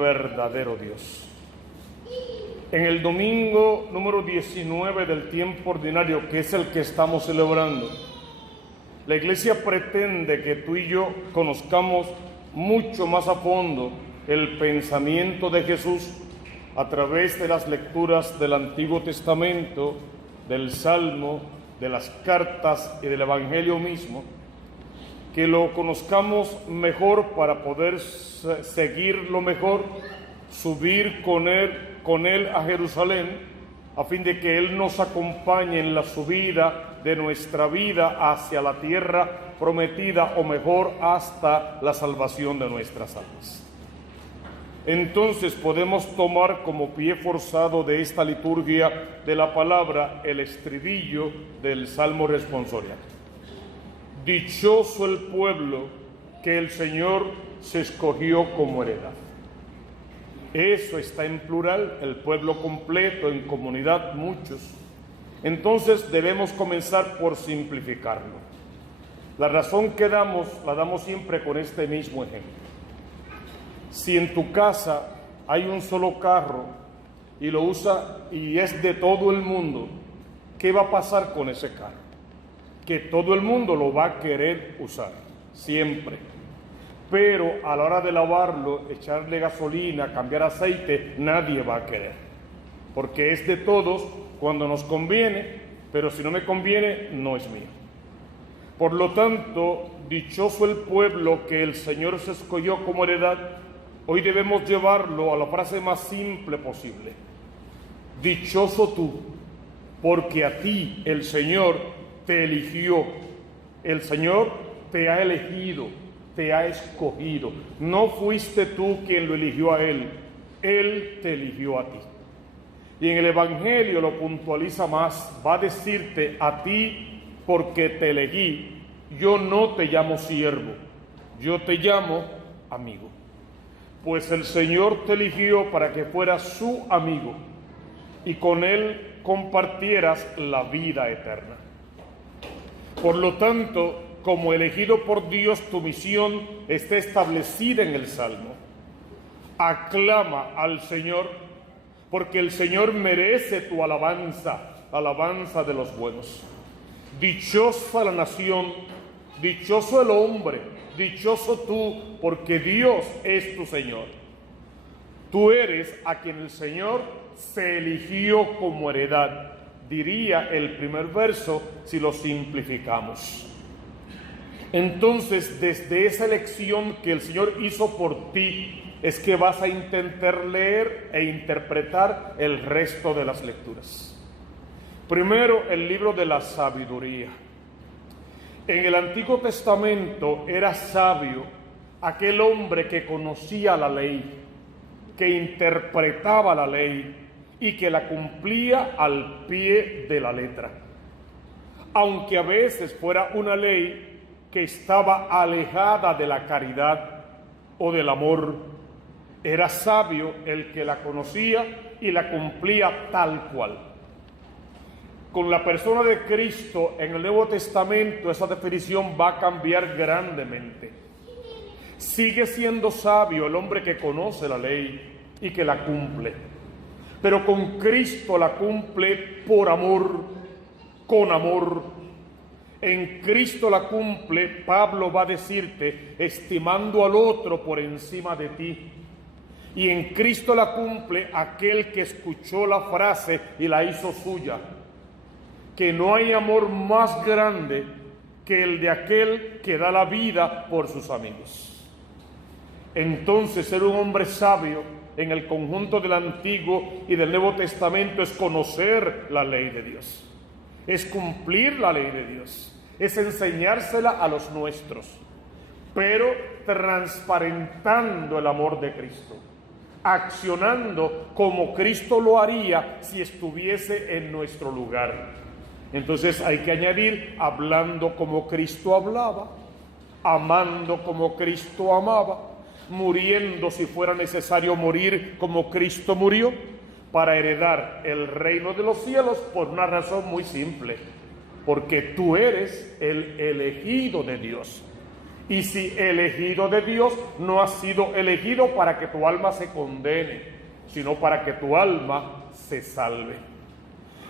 verdadero Dios. En el domingo número 19 del tiempo ordinario, que es el que estamos celebrando, la Iglesia pretende que tú y yo conozcamos mucho más a fondo el pensamiento de Jesús a través de las lecturas del Antiguo Testamento, del Salmo, de las cartas y del Evangelio mismo, que lo conozcamos mejor para poder seguirlo mejor, subir con él a Jerusalén, a fin de que Él nos acompañe en la subida de nuestra vida hacia la tierra prometida, o mejor, hasta la salvación de nuestras almas. Entonces podemos tomar como pie forzado de esta liturgia de la palabra el estribillo del Salmo responsorial. Dichoso el pueblo que el Señor se escogió como heredad. Eso está en plural, el pueblo completo, en comunidad, muchos. Entonces debemos comenzar por simplificarlo. La razón que damos, la damos siempre con este mismo ejemplo. Si en tu casa hay un solo carro y lo usa y es de todo el mundo, ¿qué va a pasar con ese carro? Que todo el mundo lo va a querer usar, siempre. Pero a la hora de lavarlo, echarle gasolina, cambiar aceite, nadie va a querer. Porque es de todos cuando nos conviene, pero si no me conviene, no es mío. Por lo tanto, dichoso el pueblo que el Señor se escogió como heredad. Hoy debemos llevarlo a la frase más simple posible. Dichoso tú, porque a ti el Señor te eligió. El Señor te ha elegido, te ha escogido. No fuiste tú quien lo eligió a Él, Él te eligió a ti. Y en el Evangelio lo puntualiza más, va a decirte a ti porque te elegí, yo no te llamo siervo, yo te llamo amigo. Pues el Señor te eligió para que fueras su amigo y con Él compartieras la vida eterna. Por lo tanto, como elegido por Dios, tu misión está establecida en el Salmo. Aclama al Señor, porque el Señor merece tu alabanza, alabanza de los buenos. Dichosa la nación, dichoso el hombre, dichoso tú, porque Dios es tu Señor. Tú eres a quien el Señor se eligió como heredad, diría el primer verso si lo simplificamos. Entonces, desde esa elección que el Señor hizo por ti, es que vas a intentar leer e interpretar el resto de las lecturas. Primero, el libro de la sabiduría. En el Antiguo Testamento era sabio aquel hombre que conocía la ley, que interpretaba la ley y que la cumplía al pie de la letra. Aunque a veces fuera una ley que estaba alejada de la caridad o del amor, era sabio el que la conocía y la cumplía tal cual. Con la persona de Cristo en el Nuevo Testamento esa definición va a cambiar grandemente. Sigue siendo sabio el hombre que conoce la ley y que la cumple, pero con Cristo la cumple por amor, con amor. En Cristo la cumple, Pablo va a decirte, estimando al otro por encima de ti. Y en Cristo la cumple aquel que escuchó la frase y la hizo suya. Que no hay amor más grande que el de aquel que da la vida por sus amigos. Entonces, ser un hombre sabio en el conjunto del Antiguo y del Nuevo Testamento es conocer la ley de Dios, es cumplir la ley de Dios, es enseñársela a los nuestros, pero transparentando el amor de Cristo, accionando como Cristo lo haría si estuviese en nuestro lugar. Entonces hay que añadir, hablando como Cristo hablaba, amando como Cristo amaba, muriendo si fuera necesario morir como Cristo murió, para heredar el reino de los cielos por una razón muy simple, porque tú eres el elegido de Dios. Y si elegido de Dios, no has sido elegido para que tu alma se condene, sino para que tu alma se salve.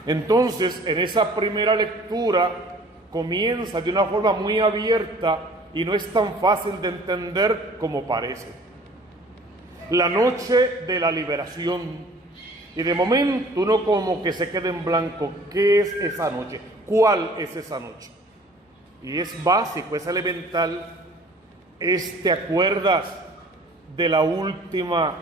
Entonces, en esa primera lectura comienza de una forma muy abierta y no es tan fácil de entender como parece. La noche de la liberación. Y de momento uno como que se queda en blanco. ¿Qué es esa noche? ¿Cuál es esa noche? Y es básico, es elemental. ¿Te acuerdas de la última,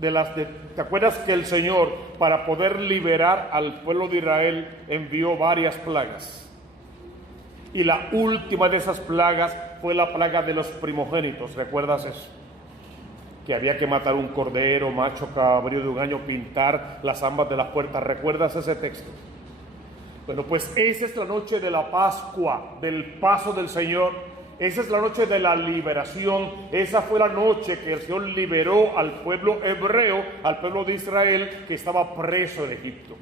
te acuerdas que el Señor, para poder liberar al pueblo de Israel, envió varias plagas? Y la última de esas plagas fue la plaga de los primogénitos. ¿Recuerdas eso? Que había que matar un cordero, macho cabrío de un año, pintar las ambas de las puertas. ¿Recuerdas ese texto? Bueno, pues esa es la noche de la Pascua, del paso del Señor. Esa es la noche de la liberación. Esa fue la noche que el Señor liberó al pueblo hebreo, al pueblo de Israel, que estaba preso en Egipto.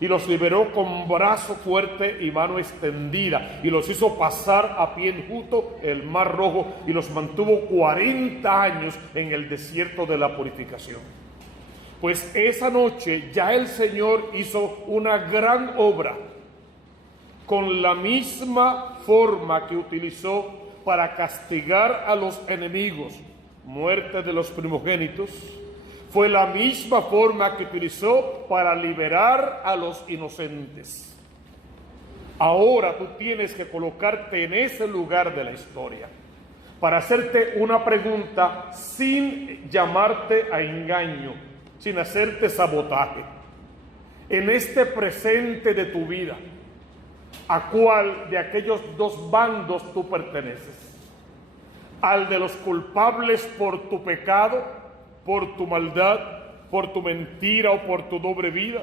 Y los liberó con brazo fuerte y mano extendida. Y los hizo pasar a pie enjuto el Mar Rojo y los mantuvo 40 años en el desierto de la purificación. Pues esa noche ya el Señor hizo una gran obra con la misma forma que utilizó para castigar a los enemigos, muerte de los primogénitos. Fue la misma forma que utilizó para liberar a los inocentes. Ahora tú tienes que colocarte en ese lugar de la historia para hacerte una pregunta sin llamarte a engaño, sin hacerte sabotaje. En este presente de tu vida, ¿a cuál de aquellos dos bandos tú perteneces? ¿Al de los culpables por tu pecado, por tu maldad, por tu mentira o por tu doble vida?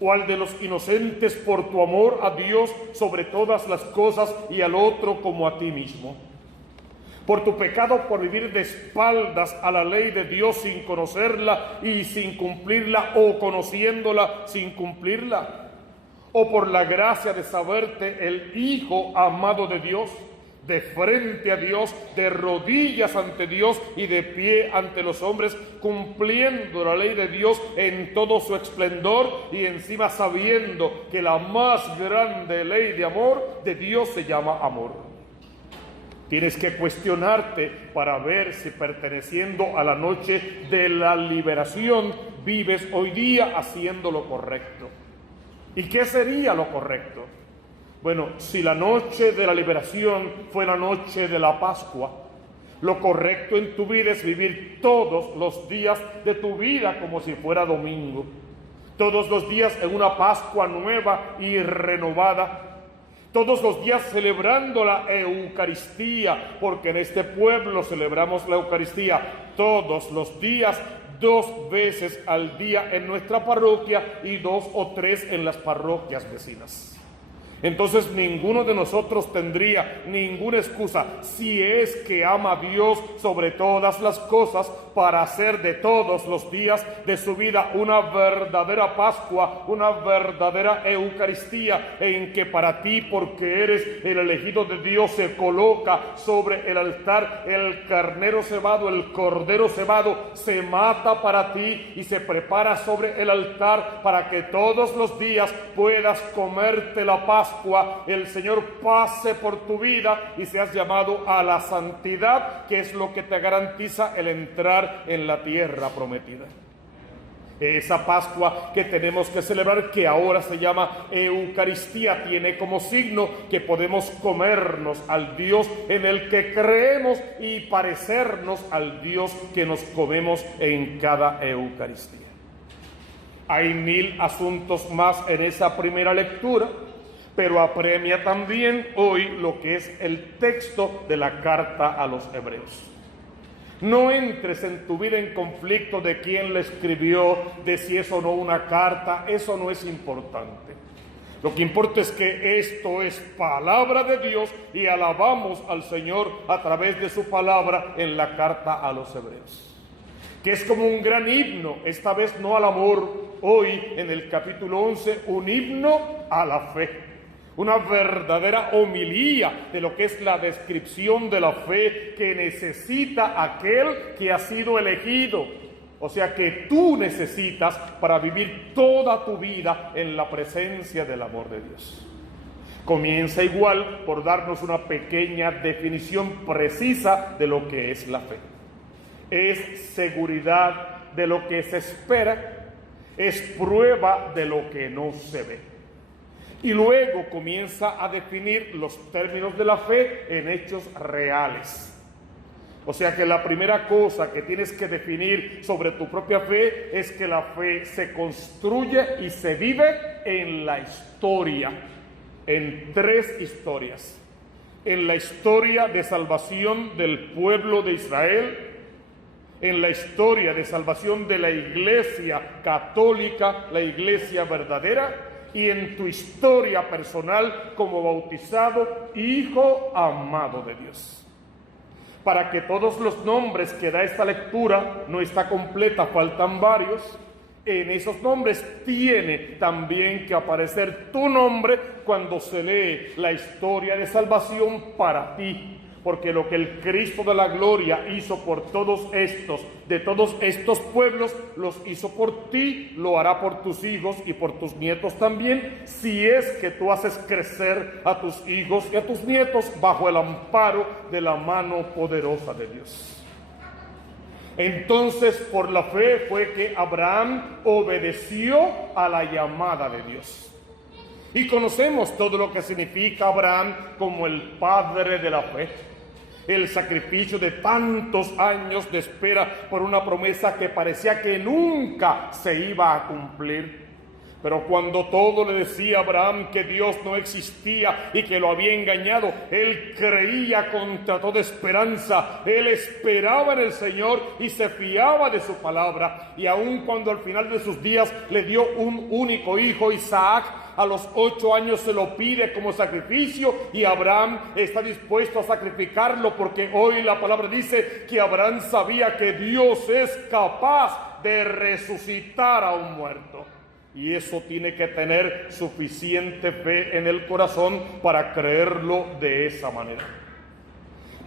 ¿O al de los inocentes por tu amor a Dios sobre todas las cosas y al otro como a ti mismo? Por tu pecado por vivir de espaldas a la ley de Dios sin conocerla y sin cumplirla, o conociéndola sin cumplirla. O por la gracia de saberte el Hijo amado de Dios, de frente a Dios, de rodillas ante Dios y de pie ante los hombres, cumpliendo la ley de Dios en todo su esplendor y encima sabiendo que la más grande ley de amor de Dios se llama amor. Tienes que cuestionarte para ver si perteneciendo a la noche de la liberación vives hoy día haciendo lo correcto. ¿Y qué sería lo correcto? Bueno, si la noche de la liberación fue la noche de la Pascua, lo correcto en tu vida es vivir todos los días de tu vida como si fuera domingo. Todos los días en una Pascua nueva y renovada. Todos los días celebrando la Eucaristía, porque en este pueblo celebramos la Eucaristía todos los días, 2 veces al día en nuestra parroquia y 2 o 3 en las parroquias vecinas. Entonces ninguno de nosotros tendría ninguna excusa, si es que ama a Dios sobre todas las cosas, para hacer de todos los días de su vida una verdadera Pascua, una verdadera Eucaristía, en que para ti, porque eres el elegido de Dios, se coloca sobre el altar el carnero cebado, el cordero cebado, se mata para ti y se prepara sobre el altar para que todos los días puedas comerte la Pascua, el Señor pase por tu vida y seas llamado a la santidad, que es lo que te garantiza el entrar en la tierra prometida. Esa Pascua que tenemos que celebrar, que ahora se llama Eucaristía, tiene como signo que podemos comernos al Dios en el que creemos y parecernos al Dios que nos comemos en cada Eucaristía. Hay 1000 asuntos más en esa primera lectura, pero apremia también hoy lo que es el texto de la carta a los hebreos. No entres en tu vida en conflicto de quién le escribió, de si es o no una carta, eso no es importante. Lo que importa es que esto es palabra de Dios y alabamos al Señor a través de su palabra en la carta a los hebreos, que es como un gran himno, esta vez no al amor, hoy en el capítulo 11, un himno a la fe. una verdadera homilía de lo que es la descripción de la fe que necesita aquel que ha sido elegido. O sea, que tú necesitas para vivir toda tu vida en la presencia del amor de Dios. Comienza igual por darnos una pequeña definición precisa de lo que es la fe. Es seguridad de lo que se espera, es prueba de lo que no se ve. Y luego comienza a definir los términos de la fe en hechos reales. O sea que la primera cosa que tienes que definir sobre tu propia fe es que la fe se construye y se vive en la historia, en 3 historias. En la historia de salvación del pueblo de Israel, en la historia de salvación de la iglesia católica, la iglesia verdadera, y en tu historia personal como bautizado, hijo amado de Dios. Para que todos los nombres que da esta lectura, no está completa, faltan varios, en esos nombres tiene también que aparecer tu nombre cuando se lee la historia de salvación para ti. Porque lo que el Cristo de la gloria hizo por todos estos pueblos, los hizo por ti, lo hará por tus hijos y por tus nietos también, si es que tú haces crecer a tus hijos y a tus nietos bajo el amparo de la mano poderosa de Dios. Entonces, por la fe fue que Abraham obedeció a la llamada de Dios. Y conocemos todo lo que significa Abraham como el padre de la fe. El sacrificio de tantos años de espera por una promesa que parecía que nunca se iba a cumplir. Pero cuando todo le decía a Abraham que Dios no existía y que lo había engañado, él creía contra toda esperanza. Él esperaba en el Señor y se fiaba de su palabra. Y aun cuando al final de sus días le dio un único hijo, Isaac, a los 8 años se lo pide como sacrificio y Abraham está dispuesto a sacrificarlo, porque hoy la palabra dice que Abraham sabía que Dios es capaz de resucitar a un muerto. Y eso tiene que tener suficiente fe en el corazón para creerlo de esa manera.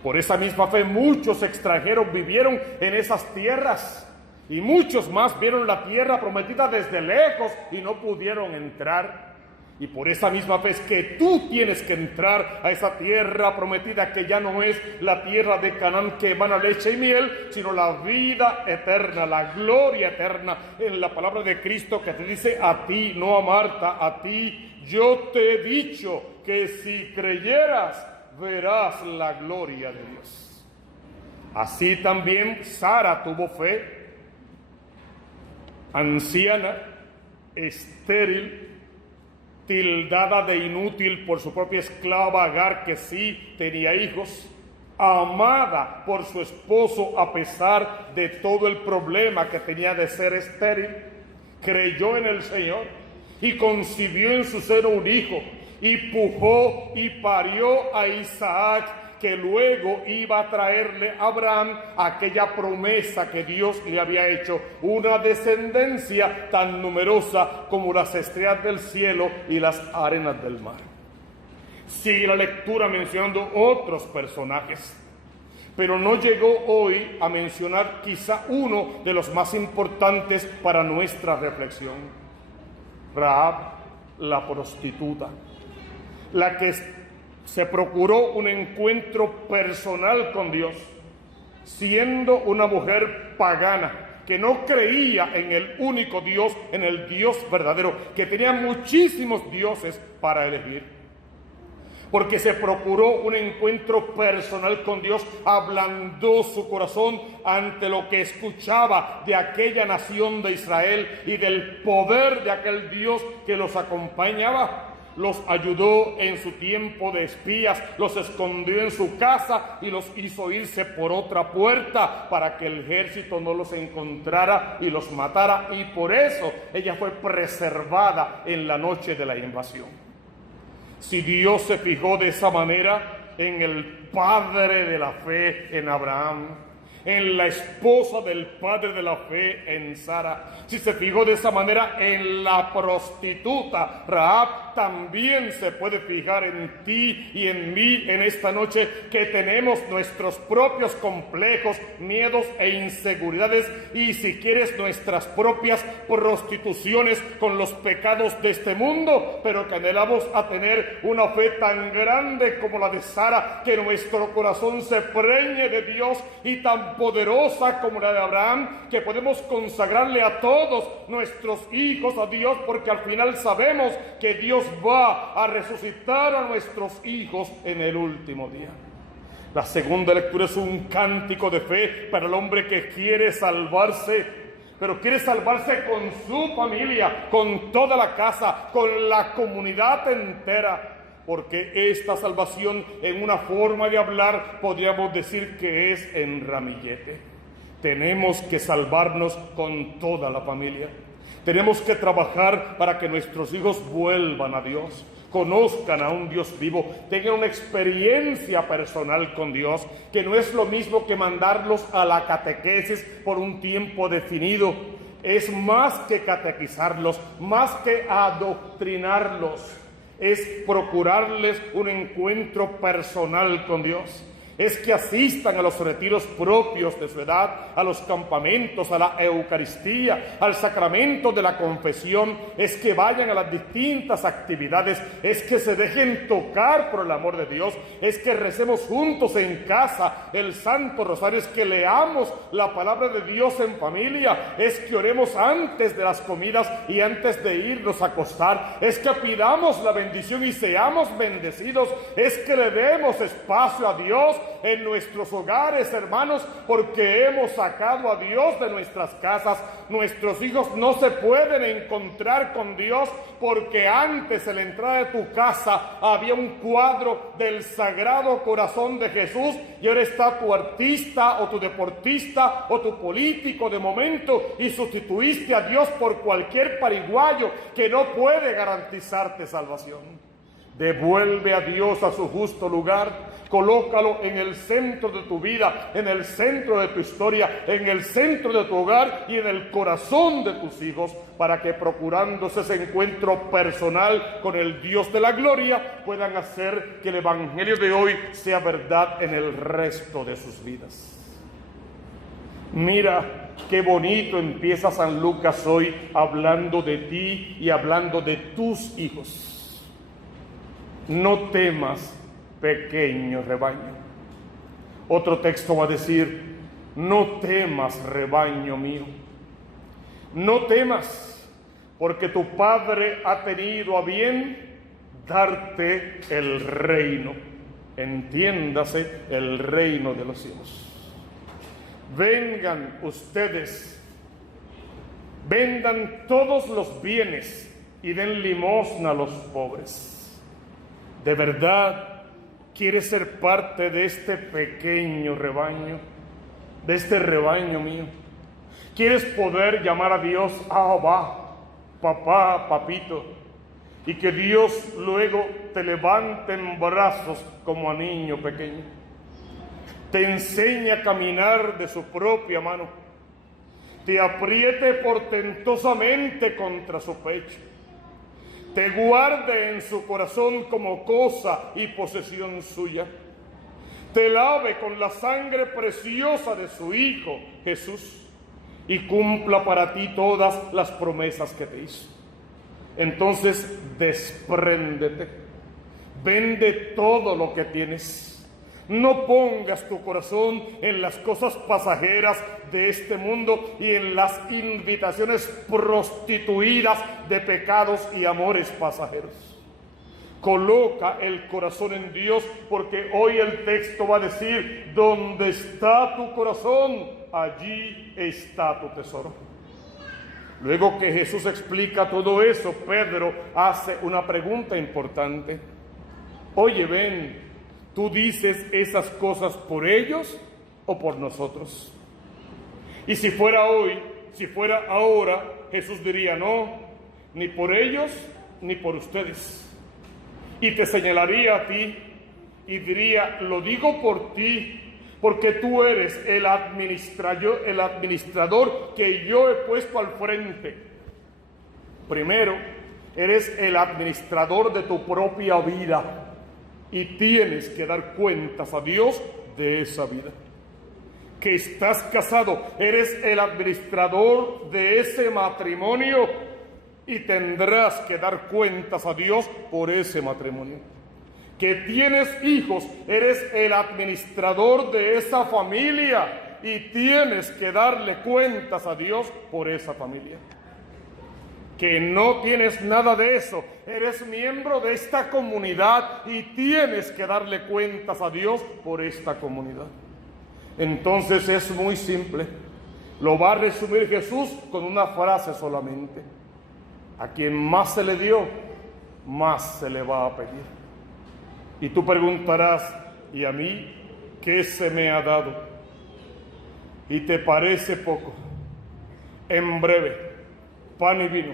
Por esa misma fe muchos extranjeros vivieron en esas tierras y muchos más vieron la tierra prometida desde lejos y no pudieron entrar. Y por esa misma fe es que tú tienes que entrar a esa tierra prometida, que ya no es la tierra de Canaán que emana leche y miel, sino la vida eterna, la gloria eterna, en la palabra de Cristo que te dice a ti, no a Marta, a ti yo te he dicho que si creyeras verás la gloria de Dios. Así también Sara tuvo fe, anciana, estéril, tildada de inútil por su propia esclava Agar, que sí tenía hijos, amada por su esposo a pesar de todo el problema que tenía de ser estéril, creyó en el Señor y concibió en su seno un hijo, y pujó y parió a Isaac, que luego iba a traerle a Abraham aquella promesa que Dios le había hecho, una descendencia tan numerosa como las estrellas del cielo y las arenas del mar. Sigue la lectura mencionando otros personajes, pero no llegó hoy a mencionar quizá uno de los más importantes para nuestra reflexión: Rahab, la prostituta, la que se procuró un encuentro personal con Dios, siendo una mujer pagana, que no creía en el único Dios, en el Dios verdadero, que tenía muchísimos dioses para elegir. Porque se procuró un encuentro personal con Dios, ablandó su corazón ante lo que escuchaba de aquella nación de Israel y del poder de aquel Dios que los acompañaba. Los ayudó en su tiempo de espías, los escondió en su casa y los hizo irse por otra puerta para que el ejército no los encontrara y los matara. Y por eso ella fue preservada en la noche de la invasión. Si Dios se fijó de esa manera en el padre de la fe, en Abraham, en la esposa del padre de la fe, en Sara, si se fijó de esa manera en la prostituta Rahab, también se puede fijar en ti y en mí en esta noche, que tenemos nuestros propios complejos, miedos e inseguridades, y si quieres nuestras propias prostituciones con los pecados de este mundo, pero que anhelamos a tener una fe tan grande como la de Sara, que nuestro corazón se preñe de Dios, y tan poderosa como la de Abraham, que podemos consagrarle a todos nuestros hijos a Dios, porque al final sabemos que Dios va a resucitar a nuestros hijos en el último día. La segunda lectura es un cántico de fe para el hombre que quiere salvarse, pero quiere salvarse con su familia, con toda la casa, con la comunidad entera, porque esta salvación, en una forma de hablar, podríamos decir que es en ramillete. Tenemos que salvarnos con toda la familia. Tenemos que trabajar para que nuestros hijos vuelvan a Dios, conozcan a un Dios vivo, tengan una experiencia personal con Dios, que no es lo mismo que mandarlos a la catequesis por un tiempo definido. Es más que catequizarlos, más que adoctrinarlos, es procurarles un encuentro personal con Dios. Es que asistan a los retiros propios de su edad, a los campamentos, a la Eucaristía, al sacramento de la confesión, es que vayan a las distintas actividades, es que se dejen tocar por el amor de Dios, es que recemos juntos en casa el Santo Rosario, es que leamos la palabra de Dios en familia, es que oremos antes de las comidas y antes de irnos a acostar, es que pidamos la bendición y seamos bendecidos, es que le demos espacio a Dios en nuestros hogares, hermanos, porque hemos sacado a Dios de nuestras casas. Nuestros hijos no se pueden encontrar con Dios porque antes, en la entrada de tu casa, había un cuadro del Sagrado Corazón de Jesús, y ahora está tu artista o tu deportista o tu político de momento, y sustituiste a Dios por cualquier pariguayo que no puede garantizarte salvación. Devuelve a Dios a su justo lugar, colócalo en el centro de tu vida, en el centro de tu historia, en el centro de tu hogar y en el corazón de tus hijos, para que, procurándose ese encuentro personal con el Dios de la gloria, puedan hacer que el Evangelio de hoy sea verdad en el resto de sus vidas. Mira qué bonito empieza San Lucas hoy hablando de ti y hablando de tus hijos. No temas, pequeño rebaño. Otro texto va a decir, no temas, rebaño mío. No temas, porque tu Padre ha tenido a bien darte el reino. Entiéndase, el reino de los cielos. Vengan ustedes, vendan todos los bienes y den limosna a los pobres. ¿De verdad quieres ser parte de este pequeño rebaño, de este rebaño mío? ¿Quieres poder llamar a Dios Abba, papá, papito, y que Dios luego te levante en brazos como a niño pequeño? Te enseñe a caminar de su propia mano, te apriete portentosamente contra su pecho, te guarde en su corazón como cosa y posesión suya, te lave con la sangre preciosa de su Hijo Jesús y cumpla para ti todas las promesas que te hizo. Entonces despréndete, vende todo lo que tienes. No pongas tu corazón en las cosas pasajeras de este mundo y en las invitaciones prostituidas de pecados y amores pasajeros. Coloca el corazón en Dios, porque hoy el texto va a decir, donde está tu corazón, allí está tu tesoro. Luego que Jesús explica todo eso, Pedro hace una pregunta importante. Oye, ven, ¿tú dices esas cosas por ellos o por nosotros? Y si fuera hoy, si fuera ahora, Jesús diría, no, ni por ellos ni por ustedes. Y te señalaría a ti y diría, lo digo por ti, porque tú eres el administrador que yo he puesto al frente. Primero, eres el administrador de tu propia vida y tienes que dar cuentas a Dios de esa vida. Que estás casado, eres el administrador de ese matrimonio y tendrás que dar cuentas a Dios por ese matrimonio. Que tienes hijos, eres el administrador de esa familia y tienes que darle cuentas a Dios por esa familia. Que no tienes nada de eso, eres miembro de esta comunidad y tienes que darle cuentas a Dios por esta comunidad. Entonces es muy simple. Lo va a resumir Jesús con una frase solamente. A quien más se le dio, más se le va a pedir. Y tú preguntarás, ¿y a mí qué se me ha dado? Y te parece poco. En breve, pan y vino,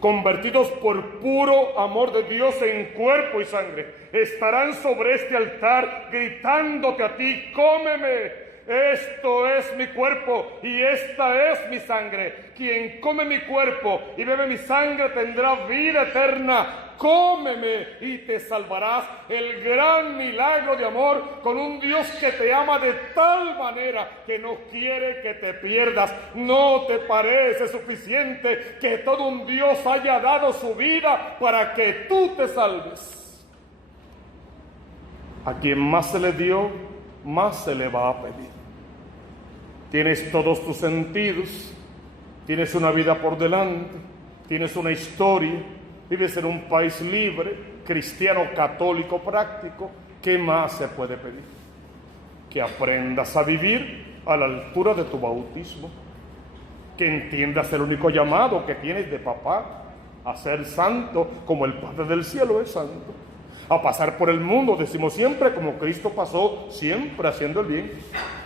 convertidos por puro amor de Dios en cuerpo y sangre, estarán sobre este altar gritándote a ti: cómeme, esto es mi cuerpo y esta es mi sangre. Quien come mi cuerpo y bebe mi sangre tendrá vida eterna. Cómeme y te salvarás. El gran milagro de amor con un Dios que te ama de tal manera que no quiere que te pierdas. ¿No te parece suficiente que todo un Dios haya dado su vida para que tú te salves? A quien más se le dio, más se le va a pedir. Tienes todos tus sentidos, tienes una vida por delante, tienes una historia, vives en un país libre, cristiano, católico, práctico. ¿Qué más se puede pedir? Que aprendas a vivir a la altura de tu bautismo, que entiendas el único llamado que tienes de papá, a ser santo como el Padre del cielo es santo, a pasar por el mundo, decimos siempre, como Cristo pasó, siempre haciendo el bien,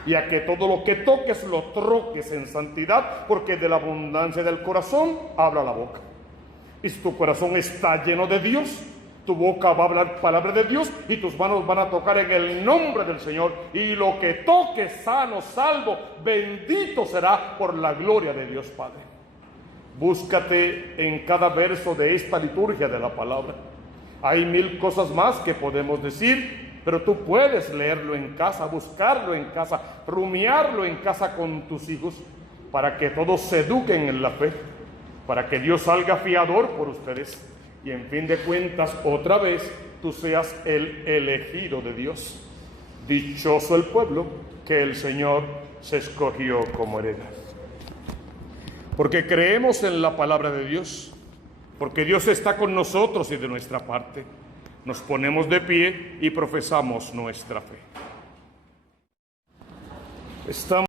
y a que todo lo que toques lo troques en santidad, porque de la abundancia del corazón habla la boca. Y si tu corazón está lleno de Dios, tu boca va a hablar palabra de Dios y tus manos van a tocar en el nombre del Señor, y lo que toques sano, salvo, bendito será por la gloria de Dios Padre. Búscate en cada verso de esta liturgia de la palabra. Hay 1000 cosas más que podemos decir, pero tú puedes leerlo en casa, buscarlo en casa, rumiarlo en casa con tus hijos, para que todos se eduquen en la fe, para que Dios salga fiador por ustedes y en fin de cuentas otra vez tú seas el elegido de Dios. Dichoso el pueblo que el Señor se escogió como heredad. Porque creemos en la palabra de Dios, porque Dios está con nosotros y de nuestra parte, nos ponemos de pie y profesamos nuestra fe. Estamos